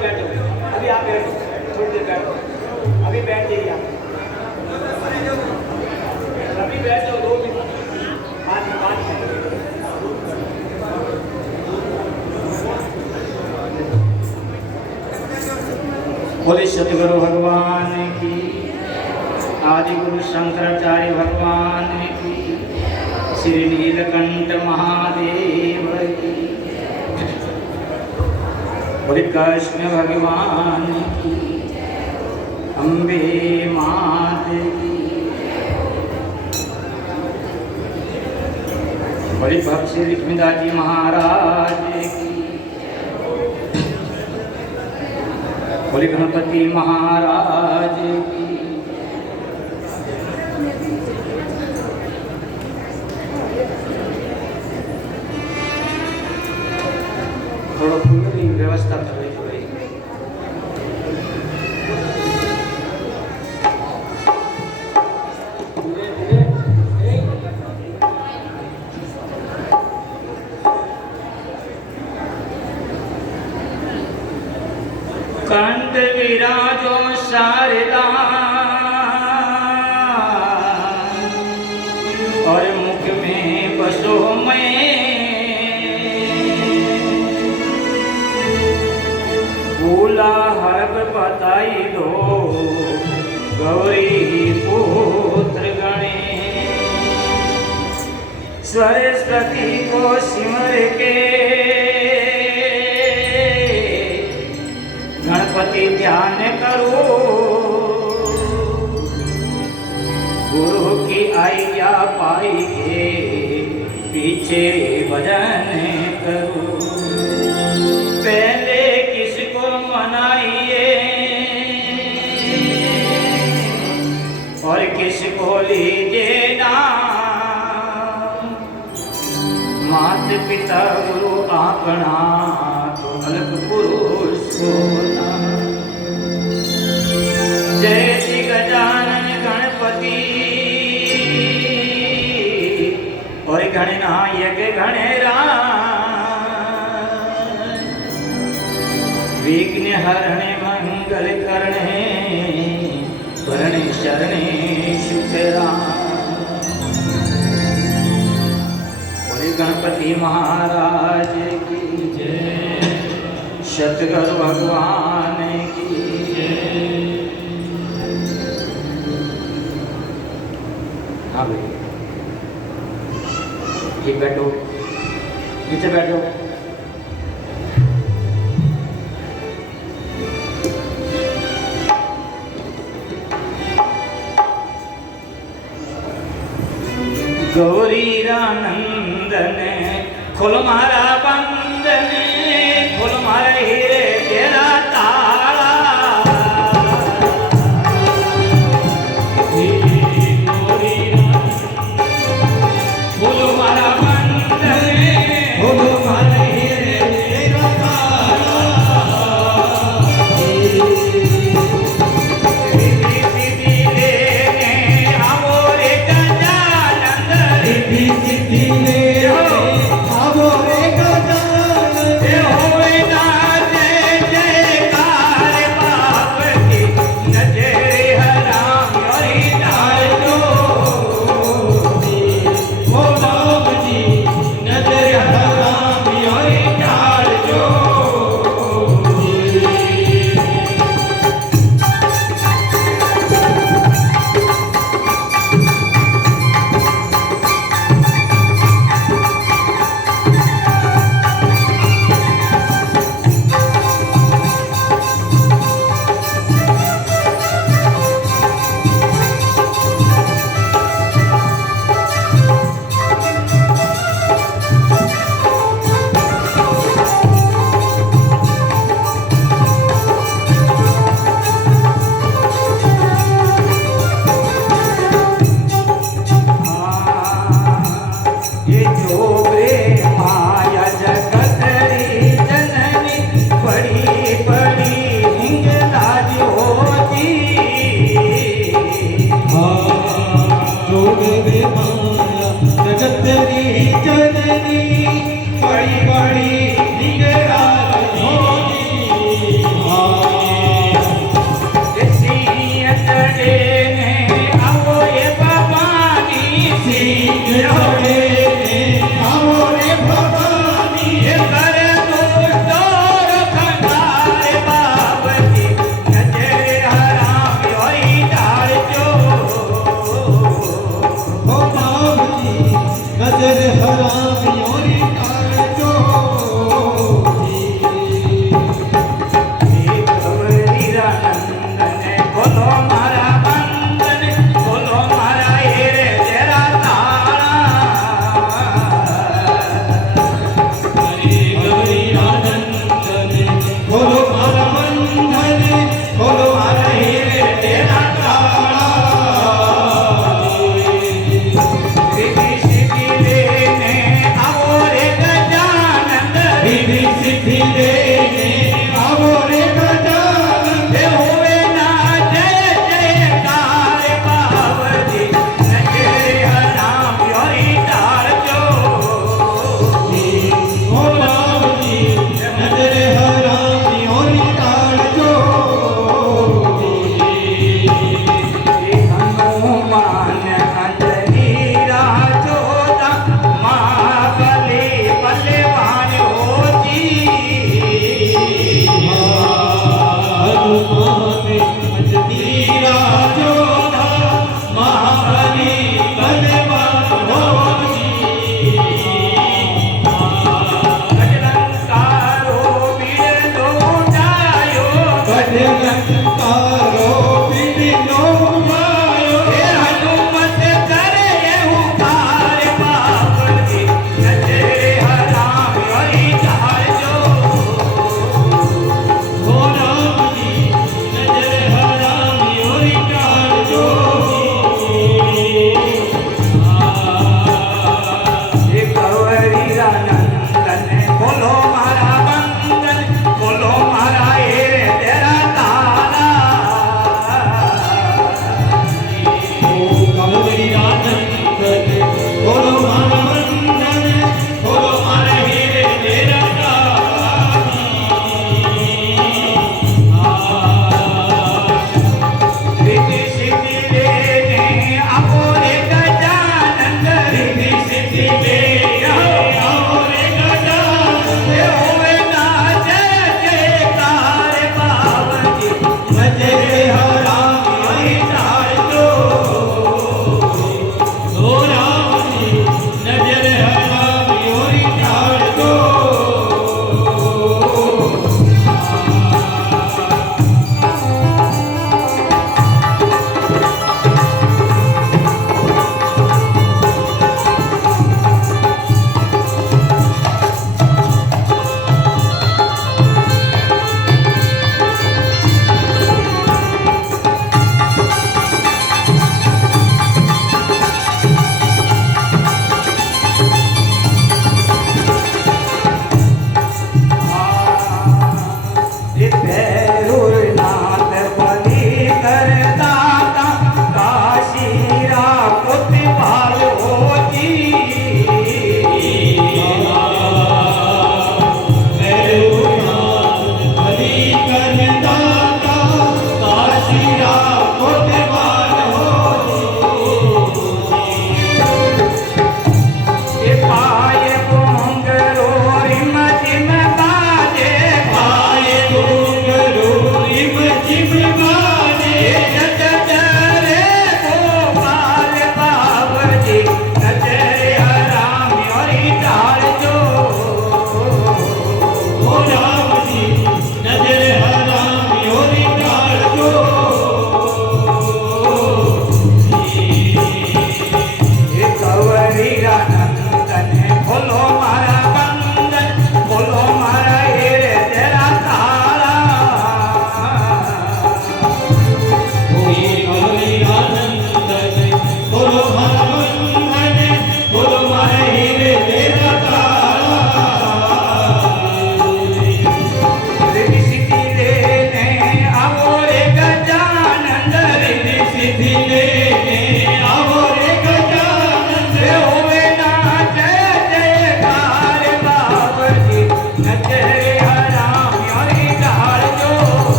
बैठो, अभी आप बैठो, थोड़ी देर बैठो, अभी बैठ जाइए आप, अभी बैठो 2 मिनट बात करेंगे। बोले सतगुरु भगवान की, आदि गुरु शंकराचार्य भगवान की, श्री नीलकंठ महादेव की, बोले कृष्ण भगवान की, अम्बे मात की, बोले भक्त श्री लक्ष्मीदास जी महाराज की, बोले गणपति महाराज की। थोड़ा पूरी व्यवस्था कर रही कंठ विराजो शारदा और मुख में बसो मैं, बोला हरब बताई दो गौरी पुत्र गणे, सरस्वती को सिमर के गणपति ध्यान करो, गुरु की आज्ञा पाइए पीछे भजन करो, पहले किसको मनाइए और किसको लीजिए नाम, मात पिता गुरु आपना तो अलग पुरुष को नाम। जय श्री गजानन गणपति और गणनायक गणराज, विघ्न हरणे मंगल करणे भरणे शरणे शुभराम। बोले गणपति महाराज की जय, सतगुरु भगवान की जय। हाँ भाई, ठीक बैठो, नीचे बैठो। गौरी नंदन खोल मारा बंदन, खोल मारा हीरे तेरा ताला, गौरी खोल मारा बंदन, खोल मारा हीरे तेरा ताला, रिद्धि सिद्धि लेके आवो रे गजानंद, रिद्धि सिद्धि ले आवो रे गजानंद, होए ना जय जयकार बाप की, नजरे हराम हरि डाल दो, ओ बाप जी नजरे हराम हरि डाल दो। ये जो माया जगत री जननी, बड़ी बड़ी हिंगलाज होती, जो माया जगत री जननी, बड़ी बड़ी हिंगलाज होती, माते पंचतीरा जोधा महाबली बलवान जी गजलंकारो बीड़नो जायो भजनकारो बिनो गायो हे हनुमत करे हुकार बाबरी नजरे हराम हरि जायो हो राम जी नजर हराम योरी काल जो हे कवरी नंदन बोलो मारा बंदन बोलो मारा हे तेरा ताला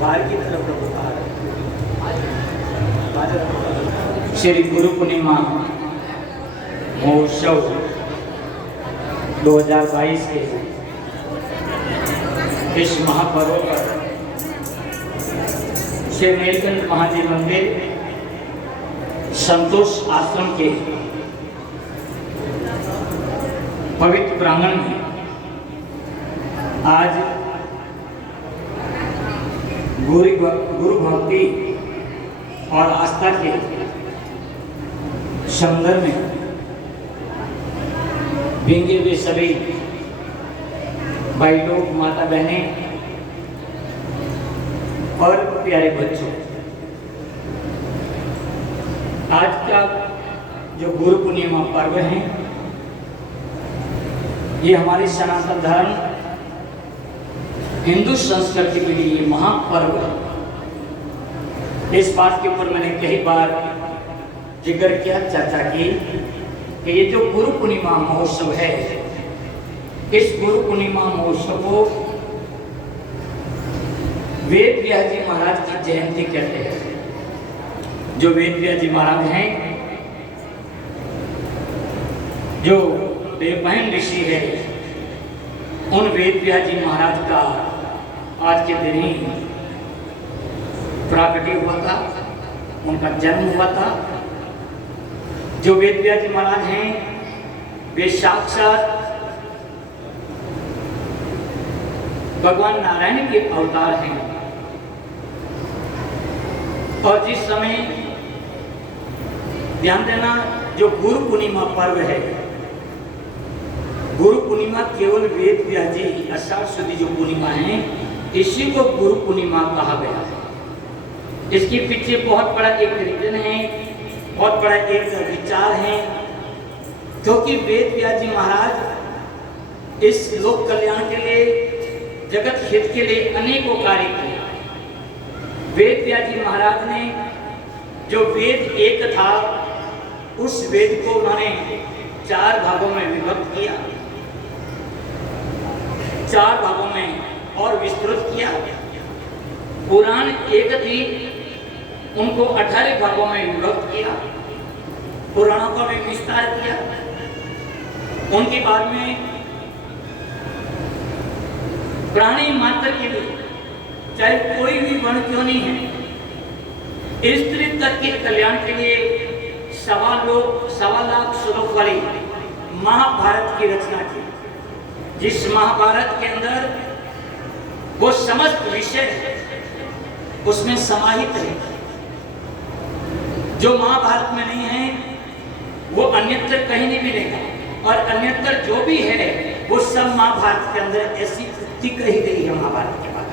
बाहर की तरफ प्रभु आ रहे श्री गुरु पूर्णिमा महोत्सव 2022 के इस महापर्व पर श्री नीलकंठ महादेव मंदिर संतोष आश्रम के पवित्र प्रांगण में आज गुरु भक्ति और आस्था के संदर्भ में भींगे हुए सभी भाई लोग, माता बहनें और प्यारे बच्चों, आज का जो गुरु पूर्णिमा पर्व है, ये हमारे सनातन धर्म हिंदू संस्कृति के लिए महापर्व है। इस बात के ऊपर मैंने कई बार जिक्र किया, चर्चा की कि ये जो गुरु पूर्णिमा महोत्सव है, इस गुरु पूर्णिमा महोत्सव को वेद व्यास जी महाराज की जयंती कहते हैं। जो वेद व्यास जी महाराज हैं, जो देवबहन ऋषि है, उन वेद व्यास जी महाराज का आज के दिन ही प्राकट्य हुआ था, उनका जन्म हुआ था। जो वेद व्यास जी महाराज हैं, वे साक्षात भगवान नारायण के अवतार हैं। और जिस समय ध्यान देना, जो गुरु पूर्णिमा पर्व है, गुरु पूर्णिमा केवल वेद व्यास जी आषाढ़ शुद्ध जो पूर्णिमा है, इसी को गुरु पूर्णिमा कहा गया है। इसके पीछे बहुत बड़ा एक रीजन है, बहुत बड़ा एक विचार है, क्योंकि वेद व्यास जी महाराज इस लोक कल्याण के लिए, जगत हित के लिए अनेकों कार्य किए। वेद व्यास जी महाराज ने जो वेद एक था, उस वेद को उन्होंने 4 भागों में विभक्त किया, 4 भागों में और विस्तृत किया। पुराण एक थी, उनको 18 भागों में विभक्त किया, पुराणों का भी विस्तार किया। उनके बाद में प्राणी मात्र के लिए, चाहे कोई भी वर्ण क्यों नहीं है, स्त्री तक के कल्याण के लिए 1.25 लाख श्लोक वाली महाभारत की रचना की। जिस महाभारत के अंदर वो समस्त विषय उसमें समाहित है। जो महाभारत में नहीं है, वो अन्यत्र कहीं नहीं मिलेगा, और अन्यत्र जो भी है वो सब महाभारत के अंदर ऐसी उक्ति कही गई है। महाभारत के बाद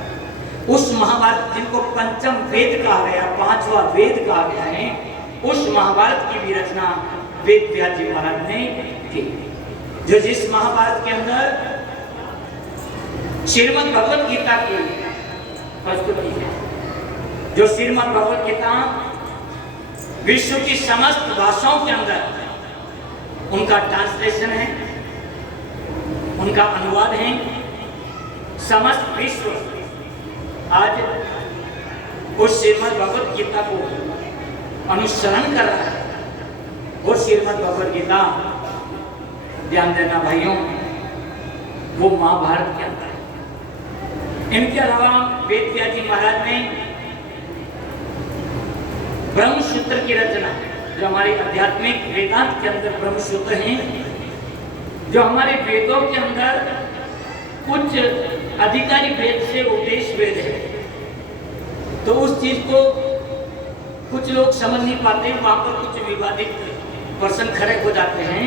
उस महाभारत, जिनको पंचम वेद कहा गया, 5वां वेद कहा गया है, उस महाभारत की भी रचना वेद व्यास जी महाराज ने की। जो जिस महाभारत के अंदर श्रीमद् भगवत गीता की प्रस्तुति है, जो श्रीमद् भगवत गीता विश्व की समस्त भाषाओं के अंदर उनका ट्रांसलेशन है, उनका अनुवाद है। समस्त विश्व आज उस श्रीमद् भगवत गीता को अनुसरण कर रहा है। वो श्रीमद् भगवत गीता, ध्यान देना भाइयों, वो महाभारत के अंदर है। इनके अलावा वेद व्यास जी महाराज ने ब्रह्मसूत्र की रचना, जो हमारे आध्यात्मिक वेदांत के अंदर ब्रह्मसूत्र हैं, जो हमारे वेदों के अंदर कुछ अधिकारी वेद से उपदेश वेद है, तो उस चीज को कुछ लोग समझ नहीं पाते, वहां पर कुछ विवादित प्रश्न खड़े हो जाते हैं।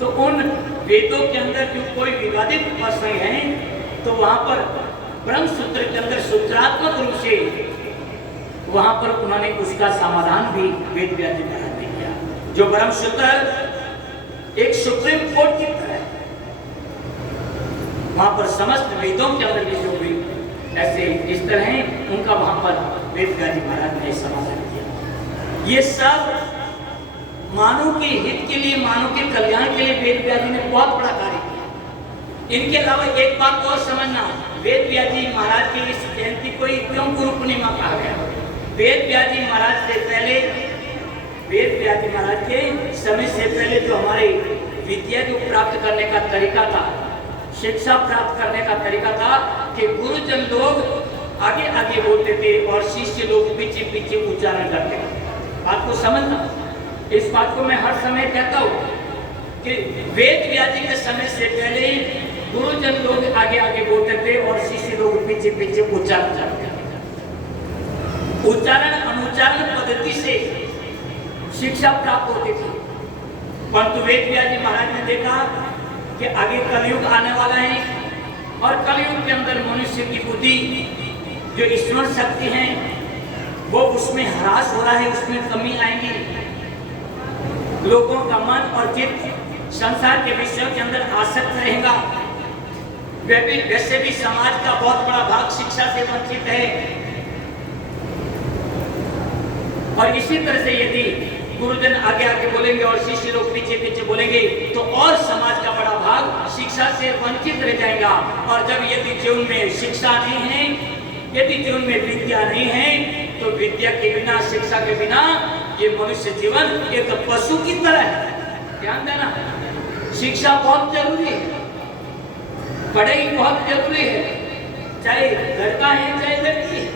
तो उन वेदों के अंदर जो कोई विवादित प्रश्न है, तो वहां पर ब्रह्मसूत्र के अंदर सूत्रात्मक रूप से वहां पर उन्होंने उसका समाधान भी वेद व्यास जी महाराज ने किया। जो ब्रह्मसूत्र एक सुप्रीम कोर्ट की तरह है, वहां पर समस्त वेदों के अंदर भी जो भी ऐसे इस तरह हैं, उनका वहां पर वेद व्यास जी महाराज ने समाधान किया। ये सब मानव के हित के लिए, मानव के कल्याण के लिए वेद व्यास जी ने बहुत बड़ा कार्य किया। इनके अलावा एक बात और समझना, वेद व्यास जी महाराज की इस जयंती कोई क्यों गुरु पूर्णिमा कहा गया? वेद व्यास जी महाराज से पहले, वेद व्यास जी महाराज के समय से पहले जो हमारे विद्या को प्राप्त करने का तरीका था, शिक्षा प्राप्त करने का तरीका था कि गुरुजन लोग आगे आगे बोलते थे और शिष्य लोग पीछे पीछे उच्चारण करते थे। बात को समझना, इस बात को मैं हर समय कहता हूँ कि वेद व्यास जी के समय से पहले गुरुजन लोग आगे आगे बोलते थे और शिष्य लोग पीछे पीछे उच्चारण करते थे। उच्चारण अनुच्चारण पद्धति से शिक्षा प्राप्त होती थी। परंतु वेद व्यास जी महाराज ने देखा कि आगे कलयुग आने वाला है और कलयुग के अंदर मनुष्य की बुद्धि जो ईश्वर शक्ति है वो उसमें ह्रास हो रहा है, उसमें कमी आएगी। लोगों का मन और चित्त संसार के विषयों के अंदर आसक्त रहेगा। वैसे भी समाज का बहुत बड़ा भाग शिक्षा से वंचित है और इसी तरह से यदि गुरुजन आगे आगे बोलेंगे और शिष्य लोग पीछे पीछे बोलेंगे तो और समाज का बड़ा भाग शिक्षा से वंचित रह जाएगा। और जब यदि जीवन में शिक्षा नहीं है, यदि जीवन में विद्या नहीं है, तो विद्या के बिना, शिक्षा के बिना ये मनुष्य जीवन एक पशु की तरह है। ध्यान देना, शिक्षा बहुत जरूरी है, पढ़ाई बहुत जरूरी है, चाहे घर का है चाहे लड़की है,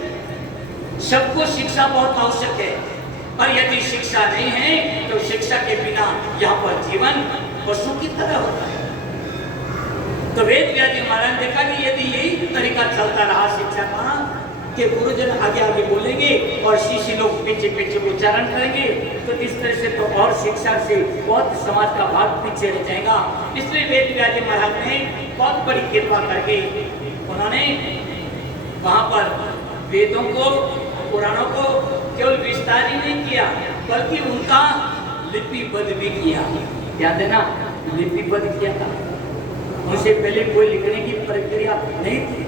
सबको शिक्षा बहुत आवश्यक है। और यदि शिक्षा नहीं है तो शिक्षा के बिना यहाँ पर जीवन पशु की तरह होता है। तो वेद व्यास जी महाराज ने देखा कि यदि यही तरीका चलता रहा शिक्षा का कि गुरुजन आगे आगे बोलेंगे और शिष्य लोग पीछे पीछे उच्चारण करेंगे तो इस तरह से तो और शिक्षा से बहुत समाज का भाग पीछे रह जाएगा। इसलिए वेद व्यास जी महाराज ने बहुत बड़ी कृपा करके उन्होंने वहाँ पर वेदों को, पुराणों को केवल विस्तार ही नहीं किया बल्कि उनका लिपिबद्ध भी किया। ध्यान देना, लिपिबद्ध किया था। उनसे पहले कोई लिखने की प्रक्रिया नहीं थी,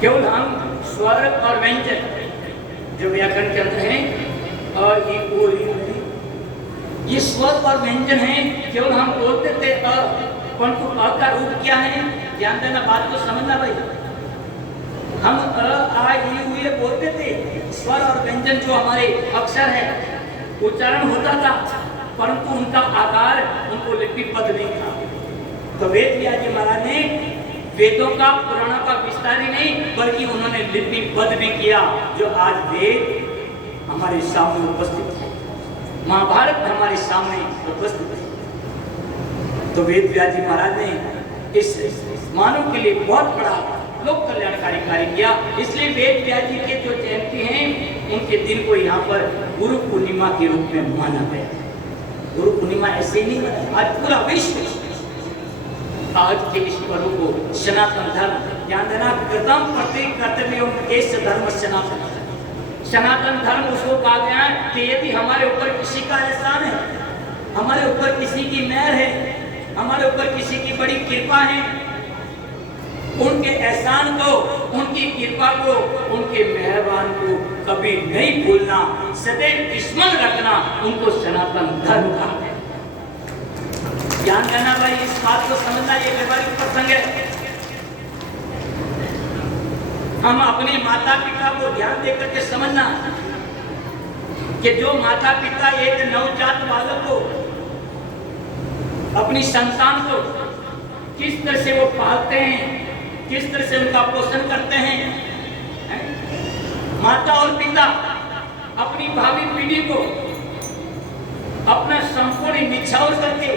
केवल हम स्वर और व्यंजन जो व्याकरण के अंदर हैं और ये स्वर और व्यंजन हैं, केवल हम बोलते थे परंतु अ का रूप क्या है? ध्यान देना, बात को समझना भाई। हम आ ये बोलते थे, स्वर और व्यंजन जो हमारे अक्षर है उच्चारण होता था, परंतु उनका आकार उनको लिपिबद्ध नहीं था। तो वेद व्यास जी महाराज ने वेदों का, पुराणों का विस्तार ही नहीं बल्कि उन्होंने लिपिबद्ध भी किया, जो आज वेद हमारे सामने उपस्थित है, महाभारत हमारे सामने उपस्थित है। तो वेद व्यास जी महाराज ने इस मानव के लिए बहुत बड़ा लोक कल्याणकारी कार्य किया। इसलिए वेद व्यास जी के जो जयंती हैं उनके दिन को यहाँ पर गुरु पूर्णिमा के रूप में माना गया। गुरु पूर्णिमा ऐसे नहीं मनाया, आज पूरा विश्व आज के इस पर्व को सनातन धर्म, ध्यान देना, कृतम प्रत्येक कर्तव्यों एस धर्म सनातन। सनातन धर्म उसको कहा गया है कि यदि हमारे ऊपर किसी का एहसान है, हमारे ऊपर किसी की मेहर है, हमारे ऊपर किसी की बड़ी कृपा है, उनके एहसान को, उनकी कृपा को, उनके मेहरबान को कभी नहीं भूलना, सदैव स्मरण रखना, उनको सनातन धर्म कहा है। ध्यान देना भाई, इस बात को समझना, ये व्यवहारिक प्रसंग है। हम अपने माता पिता को ध्यान देकर के समझना कि जो माता पिता एक नवजात बालक को, अपनी संतान को किस तरह से वो पालते हैं, किस तरह से उनका पोषण करते हैं, माता और पिता अपनी भावी पीढ़ी को अपना संपूर्ण निछावर करके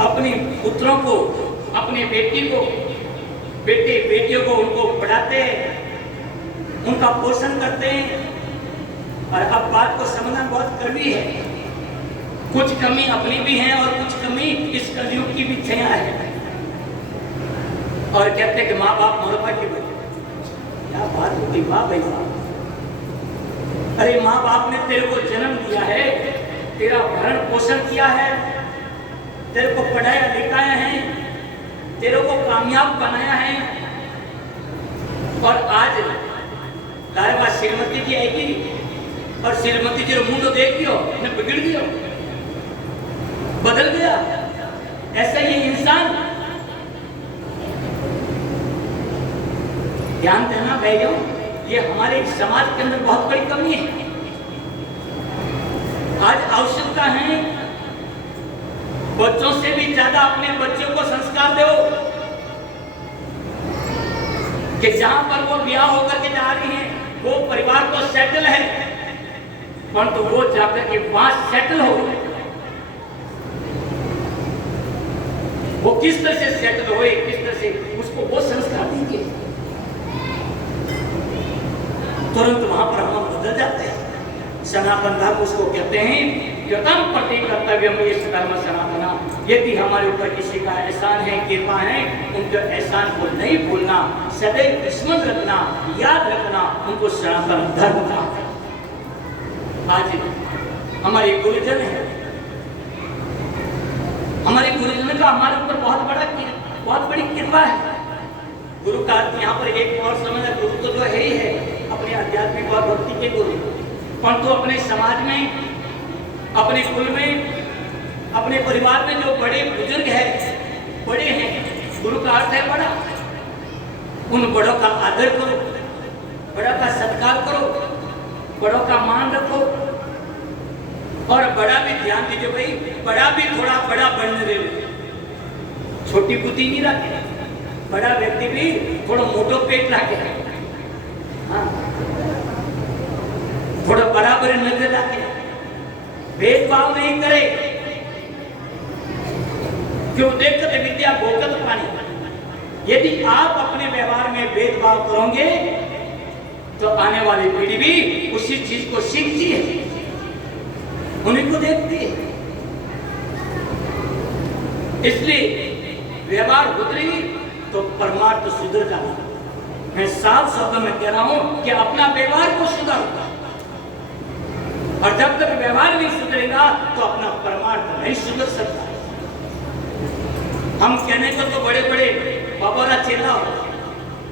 अपने पुत्रों को, अपने बेटी को, बेटे बेटियों को उनको पढ़ाते हैं, उनका पोषण करते हैं। और अब बात को समझना बहुत कड़वी है, कुछ कमी अपनी भी है और कुछ कमी इस कलयुग की भी छाया है। और कहते हैं कि माँ बाप मरवा के बचे, क्या बात होती, वाह भाई वाह। अरे माँ बाप ने तेरे को जन्म दिया है, तेरा भरण पोषण किया है, तेरे को पढ़ाया लिखाया है, तेरे को कामयाब बनाया है, और आज तारे पास श्रीमती जी आएगी और श्रीमती जी मुंडो देख लियो ने बिगड़ गया, बदल गया। ऐसा ये इंसान ध्यान देना भाइयों, ये हमारे समाज के अंदर बहुत बड़ी कमी है। आज आवश्यकता है बच्चों से भी ज्यादा अपने बच्चों को संस्कार दो कि जहां पर वो ब्याह होकर के जा रही है वो परिवार तो सेटल है, परंतु वो जाकर के वहां सेटल हो, वो किस तरह से सेटल होए, किस तरह से उसको वो संस्कार देंगे, तुरंत वहां पर हम बदल जाते हैं। सनातन धर्म उसको कहते हैं प्रथम प्रति कर्तव्यम इस धर्म सनातना। यदि हमारे ऊपर किसी का एहसान है, कृपा है, उनके एहसान को नहीं भूलना, सदैव स्मरण रखना, याद रखना, उनको सनातन धर्म का। आज हमारे गुरुजन है, हमारे गुरुजन का हमारे ऊपर बहुत बड़ी कृपा है। गुरु का अर्थ यहाँ पर एक और समझना, गुरु तो जो है ही है अपने आध्यात्मिक और भक्ति के गुरु, परंतु तो अपने समाज में, अपने कुल में, अपने परिवार में जो बड़े बुजुर्ग है, बड़े हैं, गुरु का अर्थ है बड़ा। उन बड़ों का आदर करो, बड़ा का सत्कार करो, बड़ों का मान रखो, और बड़ा भी ध्यान दीजिए भाई, बड़ा भी थोड़ा बड़ा बनने दे, छोटी बुद्धि नहीं रखे, बड़ा व्यक्ति भी थोड़ा मोटो पेट रखे, हाँ, थोड़ा बराबर नजर रखे, भेदभाव नहीं करे, क्यों देखते विद्या भोगत पानी। यदि आप अपने व्यवहार में भेदभाव करोगे तो आने वाली पीढ़ी भी उसी चीज को सीखती है, उन्हीं को देखती है। इसलिए व्यवहार सुधरी तो परमार्थ सुधर जाना। मैं साफ शब्दों में कह रहा हूं कि अपना व्यवहार को सुधारो, और जब तक व्यवहार नहीं सुधरेगा तो अपना परमार्थ नहीं सुधर सकता। हम कहने को तो बड़े बड़े बाबा चेला हो,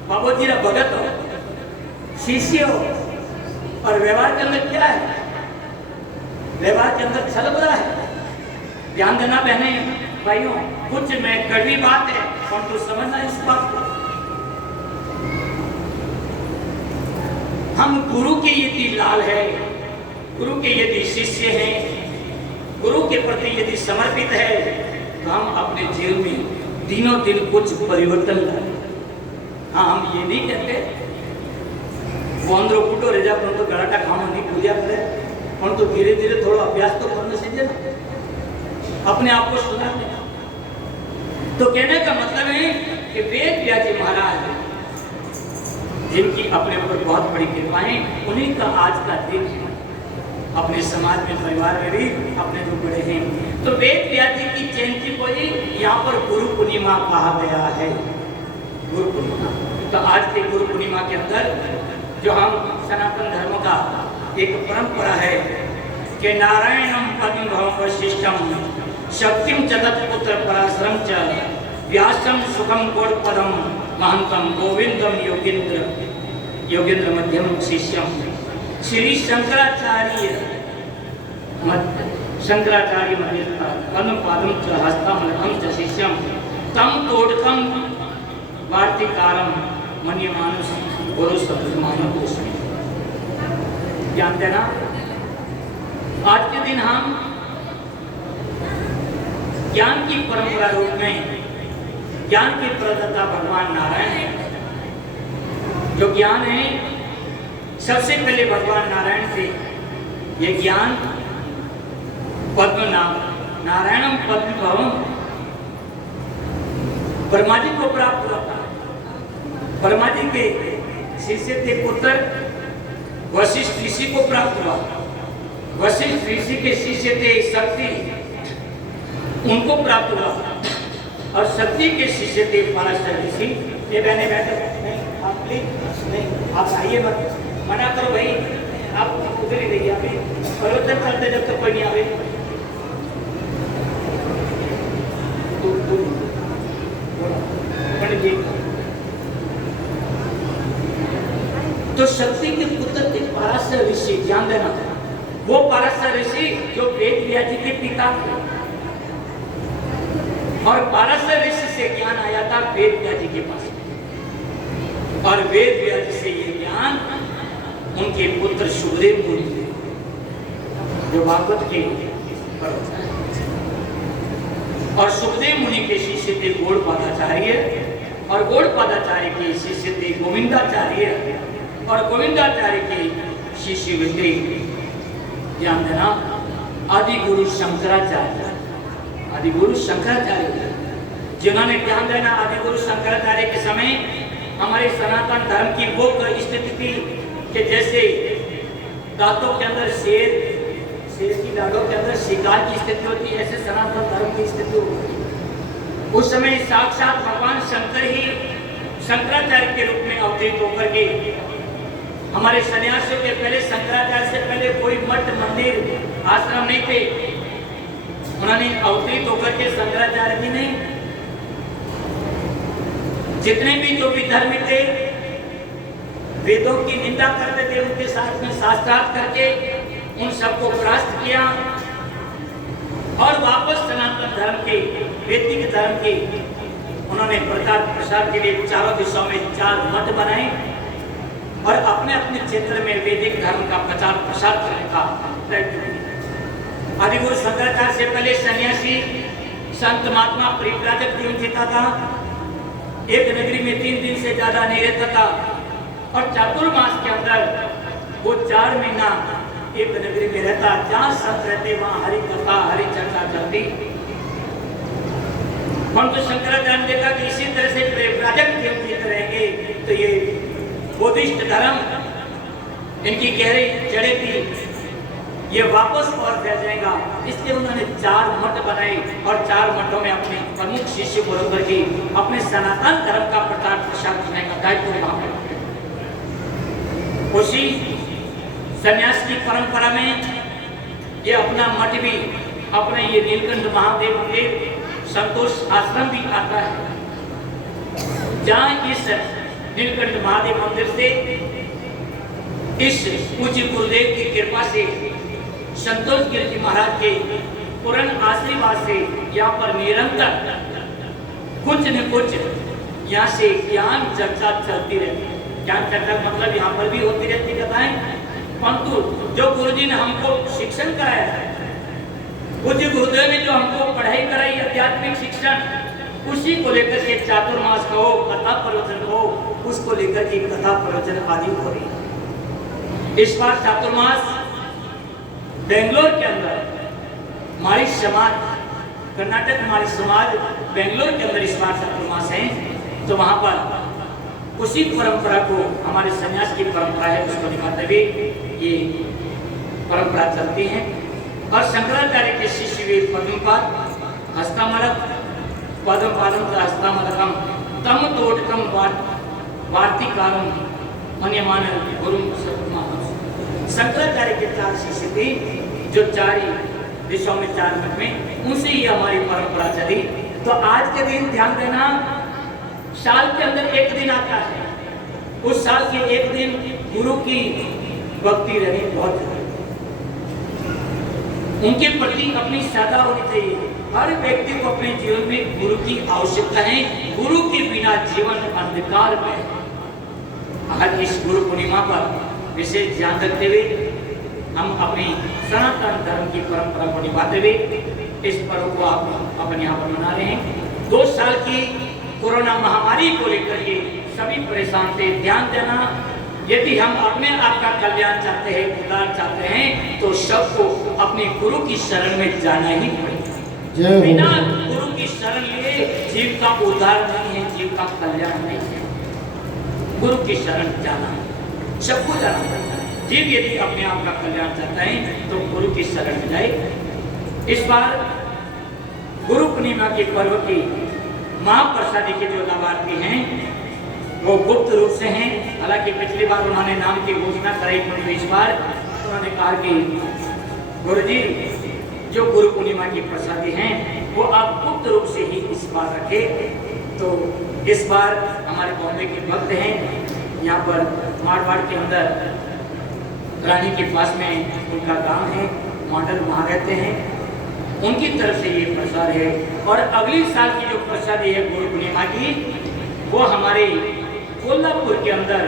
बाबू जी भगत हो, शिष्य हो, और व्यवहार के अंदर क्या है? व्यवहार के अंदर छल भरा है। ध्यान देना बहने भाइयों, कुछ में कड़वी बात है, और तो समझना इस बात को। हम गुरु के यदि लाल है, गुरु के यदि शिष्य हैं, गुरु के प्रति यदि समर्पित है, तो हम अपने जीवन में दिनों दिन कुछ परिवर्तन लाए। हाँ, हम ये नहीं कहते वो अंदर फूटो रेजा परंतु गलाटा खाना नहीं पूजा करे, परंतु धीरे धीरे थोड़ा अभ्यास तो करने सीखे ना, अपने आप को सुधारने। तो कहने का मतलब है कि वेद व्यास जी महाराज जिनकी अपने ऊपर बहुत बड़ी कृपा है, उन्हीं का आज का दिन है। अपने समाज में, परिवार में भी अपने जो बड़े हैं, तो वेद व्यास जी की जयंती को ही यहाँ पर गुरु पूर्णिमा कहा गया है। गुरु पूर्णिमा, तो आज के गुरु पूर्णिमा के अंदर जो हम सनातन धर्म का एक परंपरा है कि नारायणम पद्म वशिष्ठम शक्तिम चतत पुत्र पराशरम च व्यासम सुखम गौड़पदम महंतम गोविंदम योगेंद्र मध्यम शिष्यम श्री शंकराचार्य मध्य पादम च हस्तम च शिष्यम तम तोड़कम वार्तिकारम मन्यमानुष गुरु सदमानोस्मि। जानते ना, आज के दिन हम ज्ञान की परंपरा रूप में ज्ञान के प्रदाता भगवान नारायण है। जो ज्ञान है सबसे पहले भगवान नारायण थे। ये ज्ञान पद्म नाम नारायणम पद्म भवम ब्रह्मा जी को प्राप्त हुआ था। ब्रह्मा जी के शिष्य थे पुत्र वशिष्ठ ऋषि को प्राप्त हुआ। वशिष्ठ ऋषि के शिष्य थे शक्ति, उनको प्राप्त हुआ, और शक्ति के शिष्य थे पराशर ऋषि। ये बहने बैठो, नहीं आप प्लीज नहीं, आप आइए मत, मना करो भाई, आप उधर ही रहिए। अभी प्रवचन चलते जब तक कोई नहीं आवे तो शक्ति के पुत्र थे पराशर ऋषि। ध्यान देना, वो पराशर ऋषि जो वेद व्यास जी के पिता थे, और पराशर ऋषि से ज्ञान आया था वेद व्यास जी के पास, और वेद व्यास से ये ज्ञान उनके पुत्र सुखदेव मुनि थे, जो भागवत के प्रवक्ता हैं। और सुखदेव मुनि के शिष्य थे गौड़पादाचार्य, और गौड़पादाचार्य के शिष्य थे गोविंदाचार्य, और गोविंदाचार्य के शिष्य थे ध्यान देना आदि गुरु शंकराचार्य। आदि गुरु शंकराचार्य जिन्होंने ध्यान देना आदि गुरु शंकराचार्य के समय हमारे सनातन धर्म की वो स्थिति थी कि जैसे दांतों के अंदर शेर की दांतों के अंदर शिकार की स्थिति होती है, ऐसे सनातन धर्म की स्थिति होती। उस समय साक्षात भगवान शंकर ही शंकराचार्य के रूप में अवतरित होकर के हमारे सन्यासियों के पहले शंकराचार्य से पहले कोई मठ मंदिर आश्रम नहीं थे। उन्होंने अवतरित होकर के शंकराचार्य जी ने जितने भी जो भी धर्म थे वेदों की निंदा करते थे, उनके साथ में शास्त्रार्थ करके उन सबको परास्त किया और वापस सनातन धर्म के वैदिक धर्म के उन्होंने प्रचार प्रसार के लिए चारों दिशाओं में 4 मठ बनाए और अपने अपने क्षेत्र में वैदिक धर्म का प्रचार प्रसार करने का प्रयत्न किया। आदिगुरु शंकराचार्य से पहले सन्यासी संत महात्मा परिव्राजक जीवन जीता था, एक नगरी में 3 दिन से ज्यादा नहीं रहता था और चातुर्मास के अंदर वो 4 महीना एक नगरी में रहता, जहाँ संत रहते वहाँ हरि कथा हरि चर्चा चलती। परंतु शंकराचार्य ने देखा कि इसी तरह से परिव्राजक जीवन जीते रहेंगे तो ये बौद्धिस्ट धर्म इनकी गहरी जड़ें थी, ये वापस और फैल जाएगा। इसलिए उन्होंने 4 मठ बनाए और 4 मठों में अपने प्रमुख शिष्य को रख करके अपने सनातन धर्म का प्रचार प्रसार करने का दायित्व निभाया। उसी संन्यास की परंपरा में ये अपना मठ भी अपने ये नीलकंठ महादेव मंदिर संतोष आश्रम भी आता है, जहाँ इस नीलकंठ महादेव मंदिर से इस पूज्य गुरुदेव की कृपा से संतोष गिरि जी महाराज के पूर्ण आशीर्वाद से यहाँ पर निरंतर कुछ न कुछ यहाँ से ज्ञान चर्चा चलती रहती है। ज्ञान चर्चा मतलब यहाँ पर भी होती रहती कथाएं, परंतु जो गुरुजी ने हमको शिक्षण कराया है, पूज्य गुरुदेव ने जो हमको पढ़ाई कराई आध्यात्मिक शिक्षण, उसी को लेकर के चातुर्मास हो कथा प्रवचन हो, उसको लेकर के कथा प्रवचन आदि हो रही है। इस बार चातुर्मास बेंगलोर के अंदर माली समाज, कर्नाटक माली समाज बेंगलोर के अंदर इस बार चातुर्मास है, तो वहां पर उसी परंपरा को हमारे सन्यास की परंपरा है उसको निभाते हुए ये परंपरा चलती है। और शंकराचार्य के शिष्य वे पद्मपाद हस्तामलक पद्म पादम हस्तामलकम तम तोटकम वार्तिकारम मन्यमान गुरु सतमा। शंकराचार्य के 4 शिष्य थे जो 4 दिशाओं में 4 मठ में, उनसे ही हमारी परंपरा चली। तो आज के दिन ध्यान देना, साल के अंदर एक दिन आता है, उस साल के एक दिन गुरु की भक्ति रहनी बहुत जरूरी, उनके प्रति अपनी श्रद्धा होनी चाहिए। हर व्यक्ति को अपने जीवन में गुरु की आवश्यकता है, गुरु के बिना जीवन अंधकार में है। आज इस गुरु पूर्णिमा पर विशेष ध्यान रखते हुए हम अपनी सनातन धर्म की परंपरा को निभाते हुए इस पर्व को आप अपन यहाँ पर मना रहे हैं। 2 साल की कोरोना महामारी को लेकर के सभी परेशान थे। ध्यान देना, यदि हम अपने आप का कल्याण चाहते हैं, उद्धार चाहते हैं, तो सबको अपने गुरु की शरण में जाना ही पड़ेगा। बिना गुरु की शरण लिए जीव का उद्धार नहीं है, जीव का कल्याण नहीं है। गुरु की शरण जाना, सबको जाना पड़ता है। जीव यदि अपने आप का कल्याण चाहता है तो गुरु की शरण में जाए। इस बार गुरु पूर्णिमा के पर्व की महाप्रसादी के जो लाभार्थी हैं वो गुप्त रूप से हैं। हालांकि पिछली बार उन्होंने नाम की घोषणा कराई, परंतु इस बार उन्होंने कहा कि गुरुजी जो गुरु पूर्णिमा की प्रसादी हैं वो आप गुप्त रूप से ही इस बार रखें। तो इस बार हमारे बॉम्बे के भक्त हैं, यहाँ पर मारवाड़ के अंदर रानी के पास में उनका गांव है, मॉडल वहाँ रहते हैं, उनकी तरफ से ये प्रसाद है। और अगली साल की जो प्रसादी है गुरु पूर्णिमा की, वो हमारे कोल्हापुर के अंदर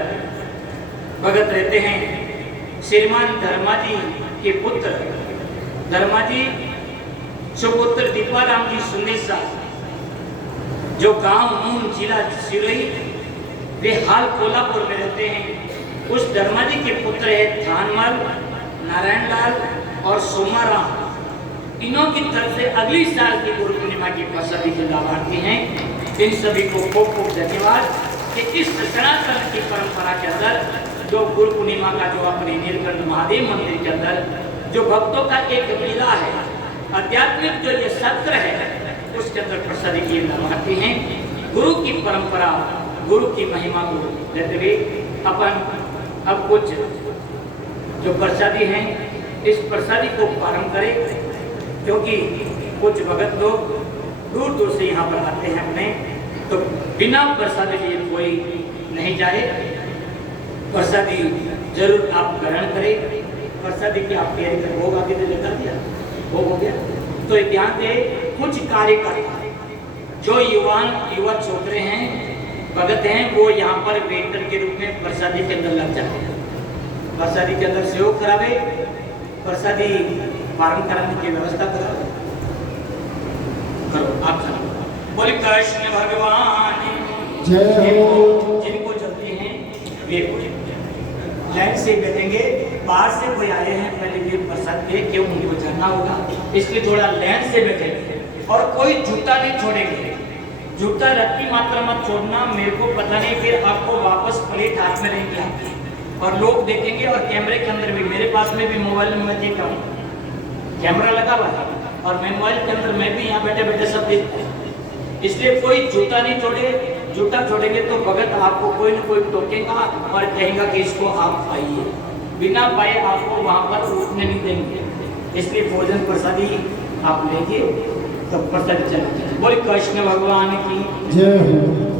भगत रहते हैं। श्रीमान धर्माजी के पुत्र धर्माजी सुपुत्र दीपाराम जी सुंदेसा, जो गांव मून जिला सिरोही, वे हाल कोल्हापुर में रहते हैं। उस धर्माजी के पुत्र है थानमल, नारायण लाल और सोमाराम। इनों की तरफ से अगली साल की गुरु पूर्णिमा की प्रसादी के लाभार्थी हैं। इन सभी को खूब खूब धन्यवाद कि इस सनातन की परंपरा के अंदर जो गुरु पूर्णिमा का जो अपने नीलकंठ महादेव मंदिर के अंदर जो भक्तों का एक मेला है, आध्यात्मिक जो ये सत्र है, उसके अंदर प्रसादी के लाभार्थी हैं। गुरु की परंपरा, गुरु की महिमा को लेते हुए अपन अब कुछ जो प्रसादी हैं, इस प्रसादी को प्रारंभ करें, क्योंकि कुछ भगत लोग दूर दूर से यहाँ पर आते हैं अपने, तो बिना प्रसादी लिए कोई नहीं जाए। प्रसादी जरूर आप ग्रहण करें। प्रसादी की आप तैयारी करें। भोग आगे लगा दिया, भोग हो गया। तो ध्यान दे, कुछ कार्यकर्ता जो युवा छोकरे हैं, भगत हैं, वो यहाँ पर वेटर के रूप में प्रसादी के अंदर लग जाते हैं। प्रसादी के अंदर सहयोग करावे, प्रसादी पारण कराने की व्यवस्था करावे। करो आप बोले कृष्ण भगवान जय हो। जिनको चलते हैं वे लाइन से बैठेंगे। बाहर से कोई आए हैं, पहले ये प्रसाद दे के उनको जाना होगा, इसलिए थोड़ा लाइन से बैठेंगे। और कोई जूता नहीं छोड़ेंगे। जूता रत्ती मात्रा मत छोड़ना, मेरे को पता नहीं, फिर आपको वापस प्लेट हाथ में रहेंगे आपकी और लोग देखेंगे। और कैमरे के अंदर भी, मेरे पास में भी मोबाइल में मैं देखता हूँ, कैमरा लगा हुआ है और मैं मोबाइल के अंदर मैं भी यहाँ बैठे बैठे सब देखता हूँ। इसलिए कोई जूता नहीं छोड़े। जूता छोड़ेंगे तो भगत आपको कोई न कोई टोकेगा और कहेगा कि इसको आप पाइए। बिना पाए आपको वहाँ पर उठने नहीं देंगे। इसलिए भोजन प्रसादी आप लेंगे तो प्रसादी चलेगी। बोले कृष्ण भगवान की जय हो।